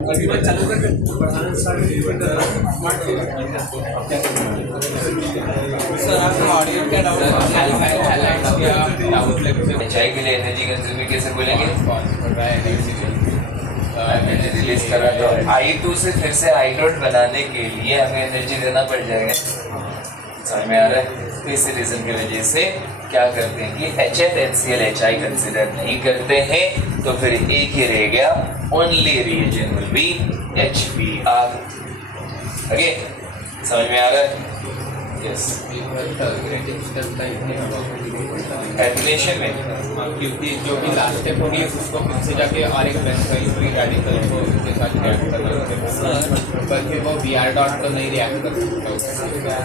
अभी मैं चालू करके पढ़ाना स्टार्ट सर आपको ऑडियो क्या डाउट चाय के लिए एनर्जी कंज्यूम कैसे बोलेंगे रिलीज करा तो I2 से फिर से I0 बनाने के लिए हमें एनर्जी देना पड़ जाएगा। समझ में आ रहा है? तो इस रीजन की वजह से क्या करते हैं कि HNCl HI कंसिडर नहीं करते हैं, तो फिर एक ही रह गया, only reagent will be HBr। Okay, समझ में आ रहा है? यस, एडमिशन में क्योंकि जो भी लास्ट स्टेप होगी उसको फिर से जाके और एक बेंजोइल फ्री रेडिकल को उसके साथ रिएक्ट करना होगा, पर फिर वो Br डॉट तो नहीं रिएक्ट कर सकता।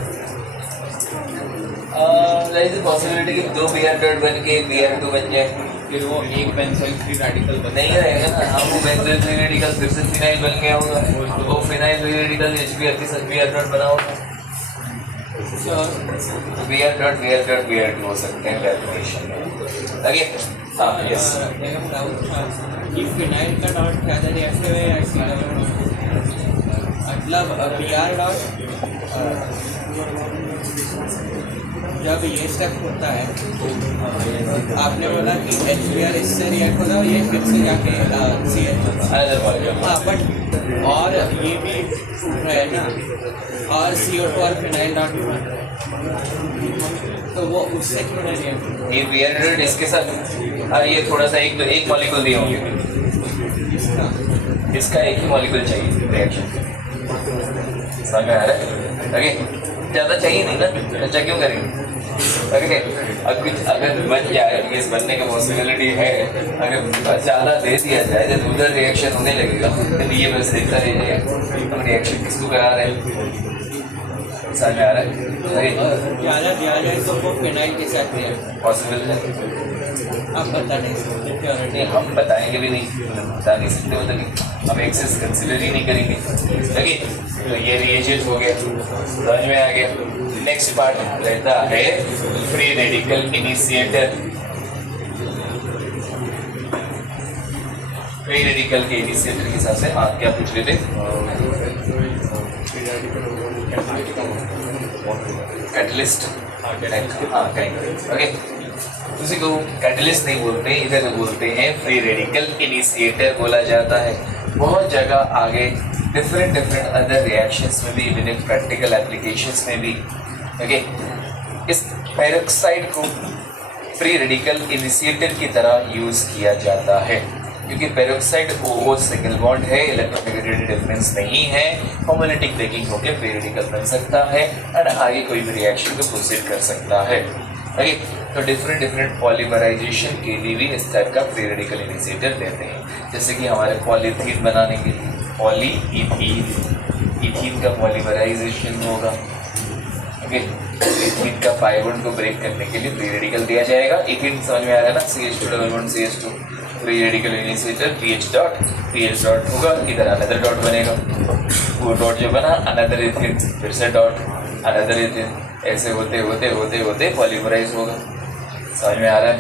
there is a possibility कि दो Br डॉट बन के Br2 बन जाए, फिर वो एक बेंजोइल फ्री रेडिकल नहीं रहेगा ना। हाँ, वो बेंजोइल फ्री रेडिकल फिर से फिनाइल बन गया होगा, तो वो फिनाइल फ्री रेडिकल HBr के साथ Br डॉट बना होगा, तो Br.Br.Br2 हो सकते हैं डेफिनेशन में। ओके, हाँ, यस। कि फिनाइल का डॉट क्या था ऐसे हुए ऐसे मतलब Br डॉट जब ये स्टेप होता है आपने बोला कि HBr इससे रिएक्ट होता है, ये फिर से जाके CH हाँ, बट और ये भी छूट रहा है ना, और CO2 और फिनाइल डॉट तो वो उससे क्यों नहीं रिएक्ट? ये Br डॉट इसके साथ, और ये थोड़ा सा एक मॉलिक्यूल दिए होंगे, इसका एक ही मॉलिक्यूल चाहिए रिएक्शन। समझ में आ रहा है? ओके, ज़्यादा चाहिए नहीं ना, अच्छा क्यों करेंगे? ओके, अगर बन जाए, इस बनने की पॉसिबिलिटी है, अगर ज़्यादा दे दिया जाए जब उधर रिएक्शन होने लगेगा तो ये बस देखता रह जाएगा, हम रिएक्शन किसको करा रहे हैं। समझ में आ रहा है? ज़्यादा दिया जाए तो वो फिनाइल के साथ रिएक्ट पॉसिबल है, आप बता नहीं सकते प्योरिटी। नहीं हम बताएंगे भी नहीं, बता नहीं सकते, मतलब कि हम एक्सेस कंसिडर ही नहीं करेंगे। ओके, तो ये रिएजेंट हो गया, समझ में आ गया। नेक्स्ट पार्ट रहता है free radical initiator. Free radical के इनिशिएटर के हिसाब से आप क्या पूछ रहे थे? कैटलिस्ट, हाँ करेक्ट। ओके, उसी को कैटलिस्ट नहीं बोलते, इधर बोलते हैं फ्री रेडिकल इनिशिएटर बोला जाता है। बहुत जगह आगे डिफरेंट अदर रिएक्शंस में भी, इवन इन प्रैक्टिकल एप्लीकेशंस में भी। ओके, इस पेरोक्साइड को फ्री रेडिकल इनिशिएटर की तरह यूज़ किया जाता है, क्योंकि पेरोक्साइड OH सिंगल बॉन्ड है, इलेक्ट्रोनेगेटिविटी डिफरेंस नहीं है, होमोलिटिक ब्रेकिंग होकर फ्री रेडिकल बन सकता है और आगे कोई भी रिएक्शन को प्रोसीड कर सकता है। ओके, तो डिफरेंट पॉलीमराइजेशन के लिए भी इस टाइप का फ्री रेडिकल इनिशिएटर देते हैं। जैसे कि हमारे पॉलीथीन बनाने के लिए इथीन का पॉलीमराइजेशन होगा। ओके, इथीन का पाई बॉन्ड को ब्रेक करने के लिए फ्री रेडिकल दिया जाएगा। इथीन समझ में आ रहा है ना, CH2 double bond CH2, free radical initiator PH dot होगा, इधर अनदर डॉट बनेगा, वो डॉट जो बना अनदर इथीन, फिर से डॉट अनदर इथीन, ऐसे होते पॉलीमराइज होगा। समझ में आ रहा है?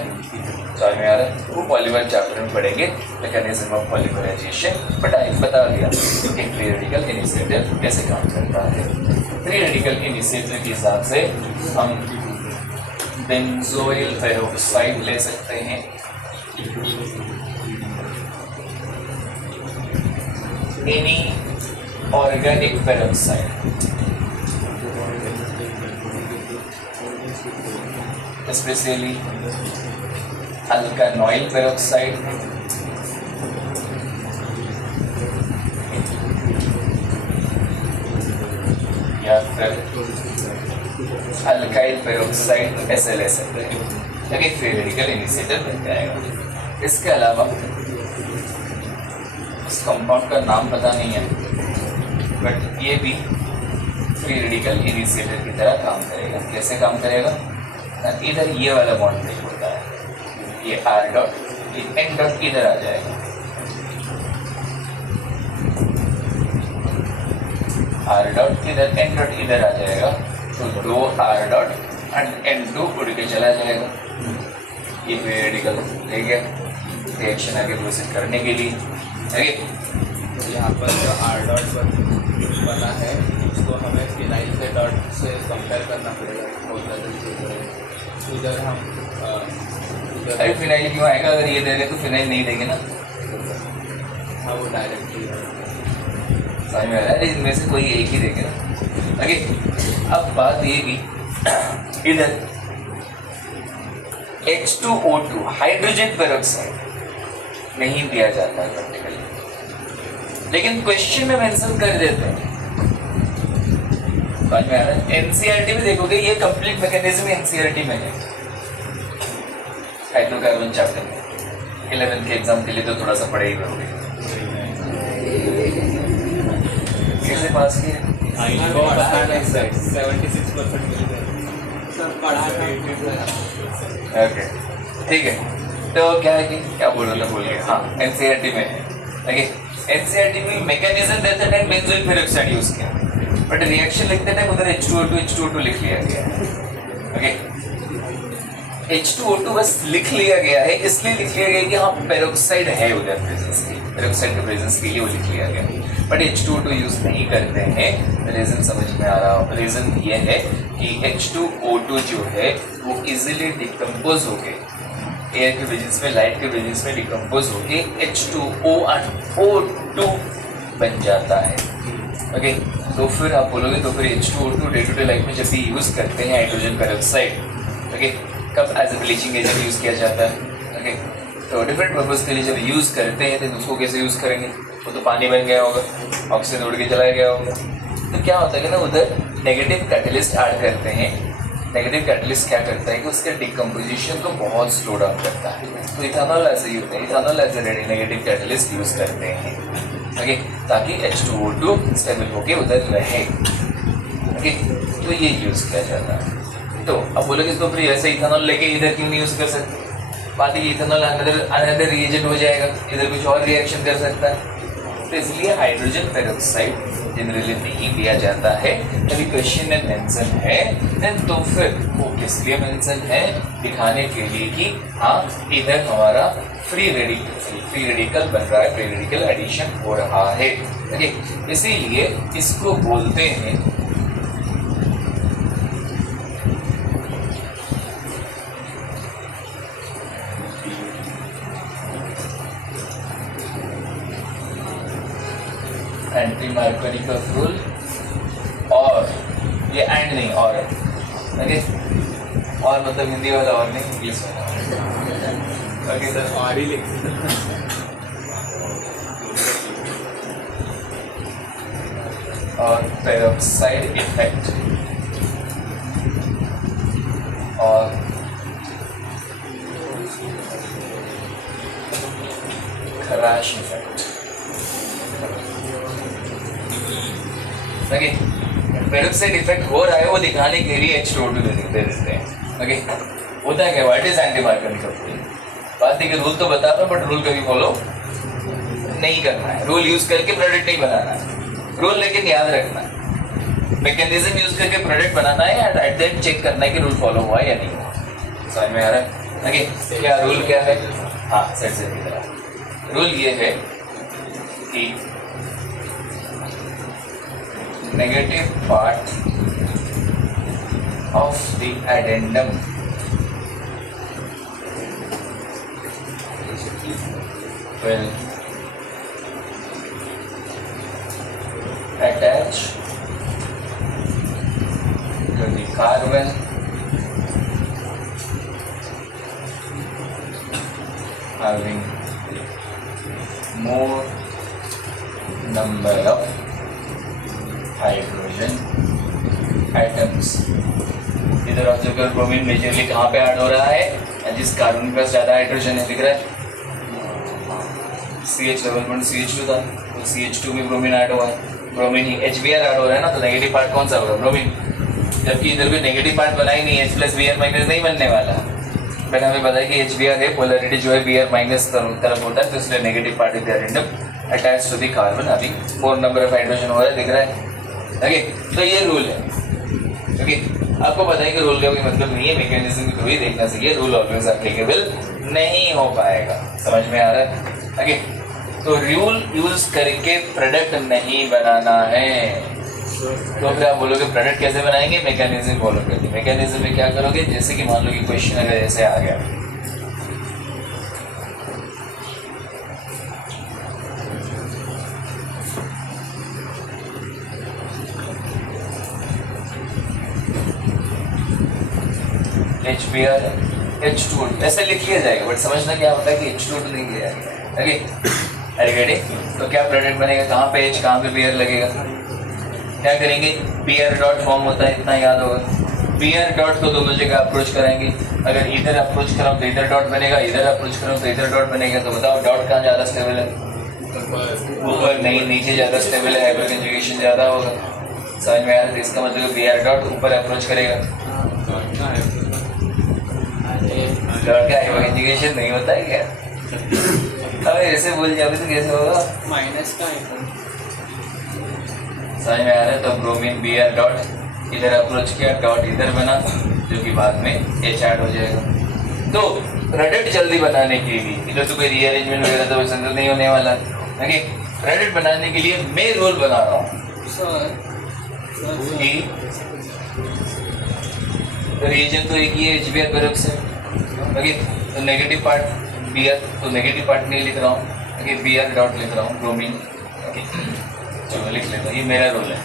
समझ में आ रहा है? वो पॉलीमर चैप्टर में पढ़ेंगे, mechanism of polymerisation, but I बता दिया कि फ्री रेडिकल इनिशिएटर कैसे काम करता है। फ्री रेडिकल इनिशिएटर के हिसाब से हम बेंजोइल पेरोक्साइड ले सकते हैं, any organic peroxide, specially alkanoyl peroxide, या फिर अल्काइल पेरोक्साइड ऐसे ले सकते हैं, लेकिन फ्री रेडिकल इनिशिएटर बन जाएगा। इसके अलावा इस कंपाउंड का नाम पता नहीं है, बट ये भी फ्री रेडिकल इनिशिएटर की तरह काम करेगा। कैसे काम करेगा? इधर ये वाला बॉन्ड नहीं होता है, ये R डॉट, ये N डॉट इधर आ जाएगा, R डॉट इधर, N डॉट इधर आ जाएगा, तो दो R डॉट एंड N2 उड़ के चला जाएगा। ये रेडिकल, ठीक है, रिएक्शन आगे प्रोसीड करने के लिए। यहाँ पर जो आर डॉट बना है उसको हमें फिनाइल के डॉट से कंपेयर करना पड़ेगा बहुत ज़्यादा। उधर हम अरे फिनाइल क्यों आएगा? अगर ये दे रहे तो फिनाइल नहीं देंगे ना। हाँ वो डायरेक्टली समझ में आ रहा है? इनमें से कोई एक ही देंगे ना। ओके, अब बात ये की इधर H2O2 हाइड्रोजन पेरोक्साइड नहीं दिया जाता प्रैक्टिकली, लेकिन क्वेश्चन में मेंशन कर देते हैं। समझ में आ रहा है? एनसीईआरटी में देखोगे ये कंप्लीट मैकेनिज्म एनसीईआरटी में है हाइड्रोकार्बन चैप्टर में। 11th के एग्जाम के लिए तो थोड़ा सा पढ़े ही करोगे। कैसे पास किए? 76% मिल गए। सर पढ़ा था। ओके ठीक है, तो क्या है कि क्या बोल रहा था भूल गया। हाँ एनसीईआरटी में है। ओके, एनसीईआरटी में मैकेनिज्म देते टाइम बेंजोइल पेरोक्साइड यूज किया, बट रिएक्शन लिखते टाइम उधर H2O2 लिख लिया गया है। ओके, H2O2 बस लिख लिया गया है, इसलिए लिख लिया गया कि हाँ पेरोक्साइड है उधर प्रेजेंस की, पेरोक्साइड के प्रेजेंस के लिए वो लिख लिया गया, बट H2O2 यूज नहीं करते हैं। रीजन समझ में आ रहा हो? रीजन ये है कि H2O2 जो है वो इजीली डिकम्पोज होके एयर के प्रेजेंस में, लाइट के प्रेजेंस में डिकम्पोज होके H2O and O2 बन जाता है। ओके, तो फिर आप बोलोगे तो फिर H2O2 day to day life में जब भी यूज करते हैं हाइड्रोजन पेरोक्साइड, ओके, कब as a bleaching agent use किया जाता है। ओके, तो डिफरेंट पर्पज के लिए जब यूज करते हैं तो उसको कैसे यूज करेंगे? वो तो पानी बन गया होगा, ऑक्सीजन उड़ के चला गया होगा, तो क्या होता है कि ना उधर नेगेटिव कैटलिस्ट ऐड करते हैं। नेगेटिव कैटलिस्ट क्या करता है कि उसके डिकम्पोजिशन को बहुत स्लो डाउन करता है। तो इथेनॉल ऐसे ही होता है, ethanol as a negative catalyst use करते हैं, ओके, ताकि H2O2 स्टेबल होके उधर रहे। ओके, तो ये यूज किया जाता है। तो अब बोलोगे तो फिर ऐसे इथेनॉल लेके इधर क्यों नहीं यूज कर सकते? बात है इथेनॉल अनदर रिएजेंट हो जाएगा, इधर कुछ और रिएक्शन कर सकता है, तो इसलिए हाइड्रोजन पेरोक्साइड जनरली नहीं दिया जाता है। यदि क्वेश्चन में मेंशन है देन तो फिर वो किस लिए मेंशन है? दिखाने के लिए कि हाँ इधर हमारा फ्री रेडिकल बन रहा है, फ्री रेडिकल एडिशन हो रहा है। ओके, इसीलिए इसको बोलते हैं एंटी मार्कोनिकल रूल, और ये एंड नहीं और है। ओके, और मतलब हिंदी वाला और नहीं, इंग्लिश वाला। ओके सर, और ही लिख और पेरोक्साइड इफेक्ट और crash effect. Okay, peroxide effect हो रहा है वो दिखाने के लिए H2O2 दे देते हैं। ओके, होता है क्या? What is anti Markovnikov rule? बात है कि रूल तो बता रहा हूं बट रूल कभी फॉलो नहीं करना है। रूल यूज करके प्रोडक्ट नहीं बनाना है, रूल लेकिन याद रखना है। मैकेनिज्म यूज करके प्रोडक्ट बनाना है एंड एट द चेक करना है कि रूल फॉलो हुआ या नहीं हुआ। समझ में आ रहा है? ओके, क्या रूल क्या है? हाँ सेट से रूल ये है कि negative part of the addendum will attach to the carbon having more number of hydrogen atoms. इधर ऑब्जर्व कर, ब्रोमीन मेजरली कहाँ पे ऐड हो रहा है? जिस कार्बन के पास ज़्यादा हाइड्रोजन है, दिख रहा है CH डबल बॉन्ड CH2 था, तो CH2 में ब्रोमीन ऐड हुआ है, ब्रोमीन ही HBr ऐड हो रहा है ना, तो नेगेटिव पार्ट कौन सा होगा? ब्रोमीन। जबकि इधर कोई नेगेटिव पार्ट बना ही नहीं, H+Br- नहीं बनने वाला, बट हमें पता है कि HBr है, पोलरिटी जो है Br- तरफ होता है, तो इसलिए negative part is addendum attach to the carbon, अभी 4 नंबर ऑफ हाइड्रोजन हो रहा है, दिख रहा है। ओके, तो ये रूल है। ओके, आपको पता है कि रूल का कोई मतलब नहीं है, मैकेनिज्म को भी देखना चाहिए, रूल ऑलवेज एप्लीकेबल नहीं हो पाएगा। समझ में आ रहा है? ओके, तो रूल यूज करके प्रोडक्ट नहीं बनाना है। तो फिर आप बोलोगे प्रोडक्ट कैसे बनाएंगे, मैकेनिज्म फॉलो करके। मैकेनिज्म में क्या करोगे, जैसे कि मान लो कि क्वेश्चन अगर ऐसे आ गया, HBr H2 ऐसे लिख लिया जाएगा, बट समझना क्या होता है कि H2 नहीं लिया जाएगा। ओके, अरे रेडी? तो क्या प्रोडक्ट बनेगा, कहाँ पे H कहाँ पे Br लगेगा, क्या करेंगे, Br डॉट फॉर्म होता है, इतना याद होगा। Br डॉट को दोनों जगह अप्रोच कराएंगे, अगर इधर अप्रोच कराऊँ तो इधर डॉट बनेगा, इधर अप्रोच कराऊँ तो इधर डॉट बनेगा। तो बताओ डॉट कहाँ ज़्यादा स्टेबल है, ऊपर नहीं, नीचे ज़्यादा स्टेबल है, हाइपर कंजुगेशन ज़्यादा होगा। समझ में आया? तो इसका मतलब Br डॉट ऊपर अप्रोच करेगा, डॉट का हाइपर कंजुगेशन नहीं होता है क्या? अब ऐसे भूल जाओगे तो कैसे होगा, माइनस का है। समझ में आ रहा है? तो ब्रोमीन Br डॉट इधर अप्रोच किया, डॉट इधर बना, जो कि बाद में H ऐड हो जाएगा। तो प्रोडक्ट जल्दी बनाने के लिए इधर तो कोई रीअरेंजमेंट वगैरह तो पसंद नहीं होने वाला। ओके, प्रोडक्ट बनाने के लिए मैं रोल बना रहा हूँ सर कि रिएजेंट तो एक ही है, HBr पेरोक्साइड। ओके, तो नेगेटिव पार्ट Br, तो नेगेटिव पार्ट नहीं लिख रहा हूँ, ओके, Br डॉट लिख रहा हूँ, ब्रोमीन। ओके, चलो लिख लेता हूँ, ये मेरा रोल है।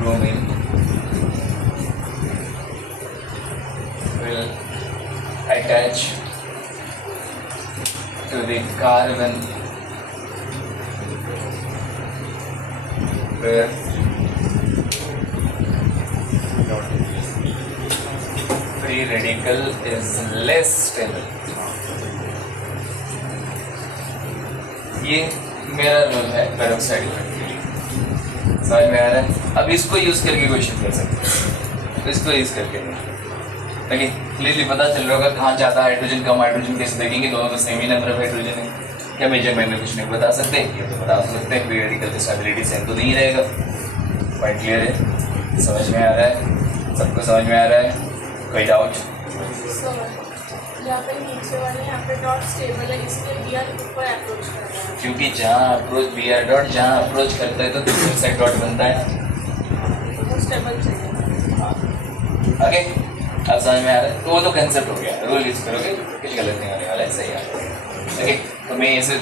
Bromine will attach to the carbon where free radical is less stable। ये मेरा रोल है पेरोक्साइड इफेक्ट के लिए। समझ में आ रहा है? अब इसको यूज करके क्वेश्चन कर सकते हैं, तो इसको यूज करके लेकिन क्लियरली पता चल रहा होगा कहाँ ज़्यादा हाइड्रोजन कम हाइड्रोजन कैसे देखेंगे, दोनों में same he number of hydrogen है। क्या मेजरमेंट में कुछ नहीं बता सकते, ये तो बता सकते हैं, फ्री रेडिकल की स्टेबिलिटी सेम तो नहीं रहेगा। पॉइंट क्लियर है, समझ में आ रहा है, सबको समझ में आ रहा है, कोई डाउट? यहाँ पे नीचे वाले यहाँ पे डॉट स्टेबल है, इसलिए Br ऊपर अप्रोच कर रहा है। क्योंकि जहाँ अप्रोच Br डॉट जहाँ अप्रोच करता है तो दूसरी साइड डॉट बनता है। तो स्टेबल चाहिए। ओके, अब समझ में आ रहा है? तो वो तो कंसेप्ट हो गया, रोल यूज करोगे कुछ गलत नहीं होने वाला है, सही है। ओके, तो मैं कैसे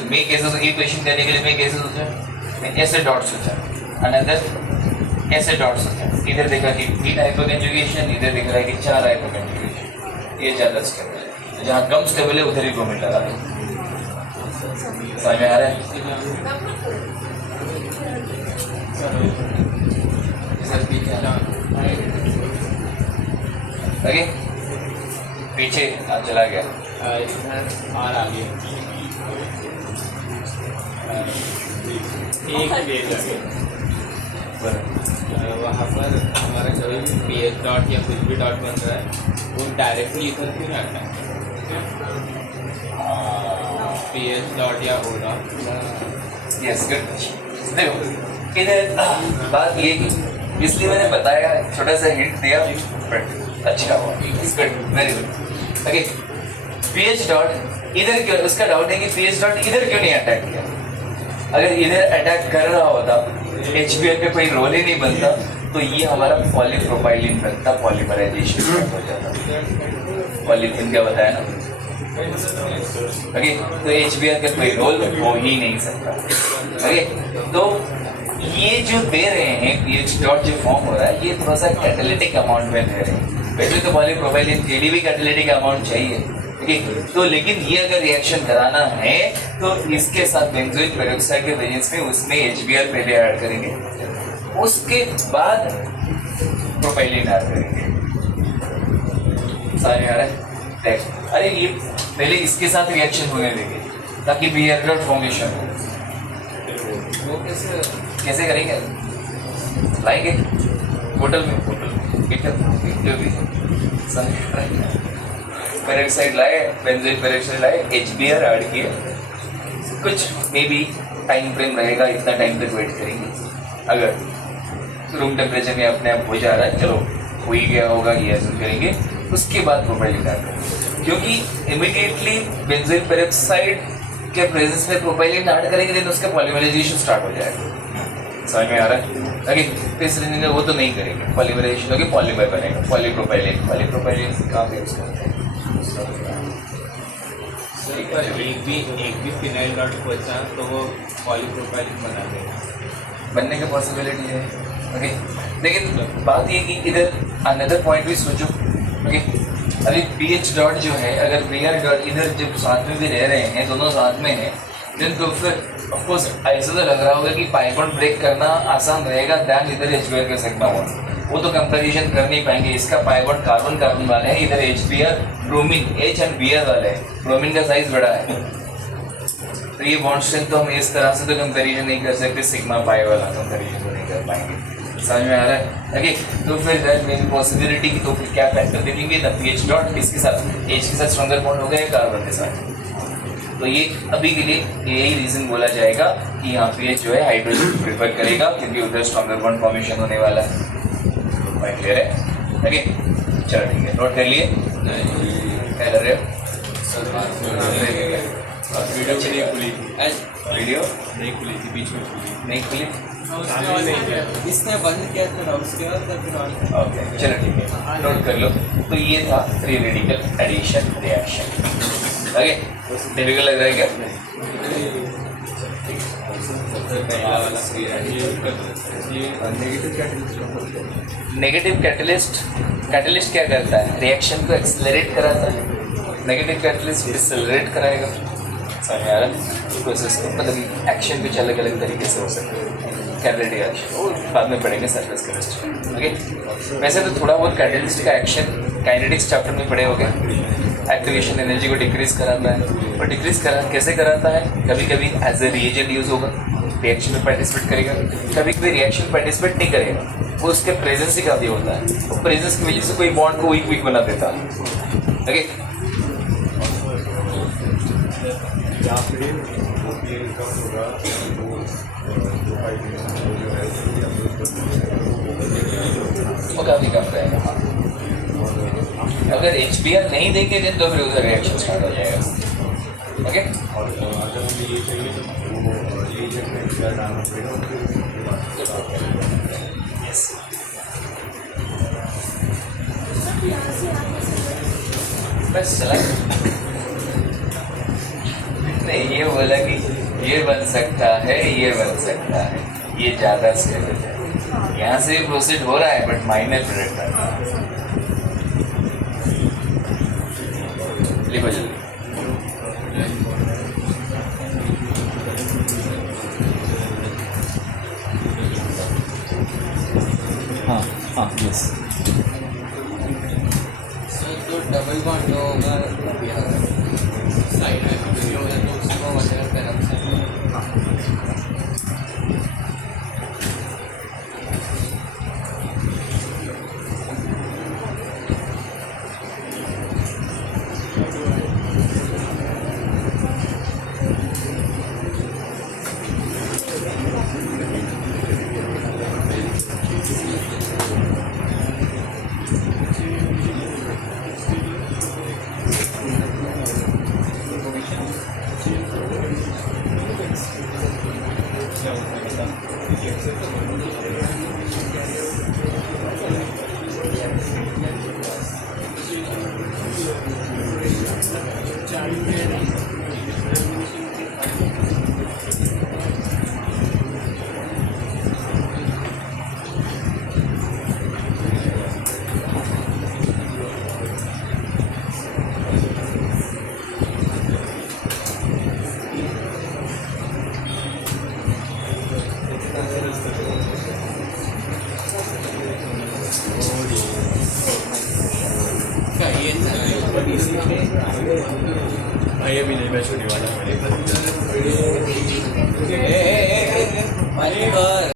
ये क्वेश्चन करने के लिए मैं कैसे सोचा, मैं ऐसे डॉट सोचा, अनदर ऐसे डॉट सोचा, इधर देखा कि 3 हाइपर कंजुगेशन, इधर दिख रहा है कि 4 हाइपर कंजुगेशन, ये ज़्यादा स्टेबल है, जहाँ कम स्टेबल है उधर ही ब्रोमीन लगा दो। समझ में आ रहा है? ओके, पीछे आप चला गया, और आगे एक पेज लगे वहाँ पर हमारा कभी भी PS डॉट या कुछ भी डॉट बन रहा है वो डायरेक्टली इधर क्यों आता है, PS डॉट या O डॉट। Yes good. देखो इधर बात ये कि इसलिए मैंने बताया, छोटा सा हिंट दिया, बट अच्छा हुआ, it's good, very good. Okay, PS dot इधर क्यों, उसका डाउट है कि PS डॉट इधर क्यों नहीं अटैक किया। अगर इधर अटैक कर रहा होता, HBr पे कोई रोल ही नहीं बनता, तो ये हमारा पॉलीप्रोपाइलिन बनता, पॉलीमराइजेशन हो जाता। पॉलीथिन क्या बताया ना, ओके, तो HBr का कोई रोल हो ही नहीं सकता। ओके, तो ये जो दे रहे हैं पीएच डॉट जो फॉर्म हो रहा है, ये थोड़ा सा कैटालिटिक अमाउंट में दे रहे हैं। वैसे तो पॉलीप्रोपाइलिन के भी कैटालिटिक अमाउंट चाहिए, ठीक है, तो लेकिन ये अगर रिएक्शन कराना है तो इसके साथ बेंजोइक पेरोक्साइड के प्रेजेंस में उसमें HBr पहले ऐड करेंगे, उसके बाद प्रोपाइलिन ऐड करेंगे। सारे आ रहा है? अरे ये पहले इसके साथ रिएक्शन होने देंगे ताकि Br डॉट फॉर्मेशन हो। वो कैसे करेंगे, लाएंगे बोतल में, जो भी पेरोक्साइड लाए, बेंजोइक पेरोक्साइड लाए, HBr ऐड किए, कुछ मे बी टाइम फ्रेम रहेगा, इतना टाइम तक वेट करेंगे। अगर रूम टेम्परेचर में अपने आप हो जा रहा है, चलो हो ही गया होगा, ये ऐसा करेंगे, उसके बाद प्रोपाइलिन ऐड करेंगे। क्योंकि इमीडिएटली बेंजोइल पेरोक्साइड के प्रेजेंस में प्रोपाइलिन ऐड करेंगे देन उसका पॉलीमराइजेशन स्टार्ट हो जाएगा। समझ में आ रहा है? ओके, तो इस रीजन वो तो नहीं करेंगे, पॉलीमराइजेशन होगी, पॉलीमर बनेगा, पॉलीप्रोपाइलिन कहाँ पे यूज करते हैं? पर एक भी फिनाइल डॉट बचा तो वो पॉलीप्रोपाइलिन बना देगा, बनने की पॉसिबिलिटी है। ओके, लेकिन बात ये कि इधर अनदर पॉइंट भी सोचो। ओके, अभी पीएच डॉट जो है, अगर बीआर डॉट इधर जब साथ में भी रह रहे हैं, दोनों साथ में हैं, देन तो फिर ऑफकोर्स ऐसा तो लग रहा होगा कि पाई बॉन्ड ब्रेक करना आसान रहेगा दैन इधर HBr का सिग्मा बॉन्ड। वो तो कंपैरिजन कर नहीं पाएंगे, इसका पाई बॉन्ड कार्बन कार्बन वाला है, इधर HBr bromine H and Br वाला है, ब्रोमीन का साइज बड़ा है, तो ये बॉन्ड स्ट्रेंथ तो हम इस तरह से तो कंपैरिजन नहीं कर सकते, सिग्मा पाई वाला कंपैरिजन तो नहीं कर पाएंगे। समझ में आ रहा है? ओके, तो फिर मेरी पॉसिबिलिटी की तो फिर क्या फैक्टर देखेंगे, द पीएच डॉट इसके साथ H के साथ स्ट्रॉन्गर बॉन्ड हो गया कार्बन के साथ, तो ये अभी के लिए यही रीजन बोला जाएगा कि यहाँ पे जो है हाइड्रोजन प्रेफर करेगा क्योंकि उधर स्ट्रॉन्गर बॉन्ड फॉर्मेशन होने वाला है। पॉइंट क्लियर है? ओके, चलो ठीक है, नोट कर लिए? क्या कर रहे हो? वीडियो नहीं खुली थी, बीच में खुली। नहीं खुली? इसने बंद किया था उसके बाद फिर on ओके, चलो ठीक है, नोट कर लो। तो ये था free radical addition reaction. Okay, difficult लग रहा है क्या? नेगेटिव कैटलिस्ट क्या करता है? रिएक्शन को एक्सेलरेट कराता है, नेगेटिव कैटलिस्ट डिसेलरेट कराएगा। समझ में आ रहा है? प्रोसेस को मतलब एक्शन कुछ अलग अलग तरीके से हो सकते हैं, कैटलिटिक एक्शन वो बाद में पढ़ेंगे सरफेस केमिस्ट्री। ओके, वैसे तो थोड़ा बहुत कैटलिस्ट का एक्शन काइनेटिक्स चैप्टर में पढ़े हो गए। एक्टिवेशन एनर्जी को डिक्रीज कराता है, और डिक्रीज कैसे कराता है? कभी कभी एज ए रिएजेंट यूज होगा, रिएक्शन में पार्टिसिपेट करेगा, कभी कभी रिएक्शन पार्टिसिपेट नहीं करेगा, वो उसके प्रेजेंस ही काफ़ी होता है, वो प्रेजेंस की वजह से कोई बॉन्ड को वीक बना देता है। ओके, वो काफ़ी कम रहेगा। अगर HBr नहीं देंगे दिन तो फिर उधर रिएक्शन स्टार्ट हो जाएगा। ओके, बस चला नहीं, ये बोला कि ये बन सकता है, ये बन सकता है, ये ज़्यादा स्टेबल है, यहाँ से प्रोसीड हो रहा है बट माइनर प्रोडक्ट है। लिखो जल्दी। हाँ यस। तो डबल बॉन्ड जो होगा साइड में जो होगा तो उसको वगैरह पेरोक्साइड ये भी नहीं, मैं छोटी वाला अरे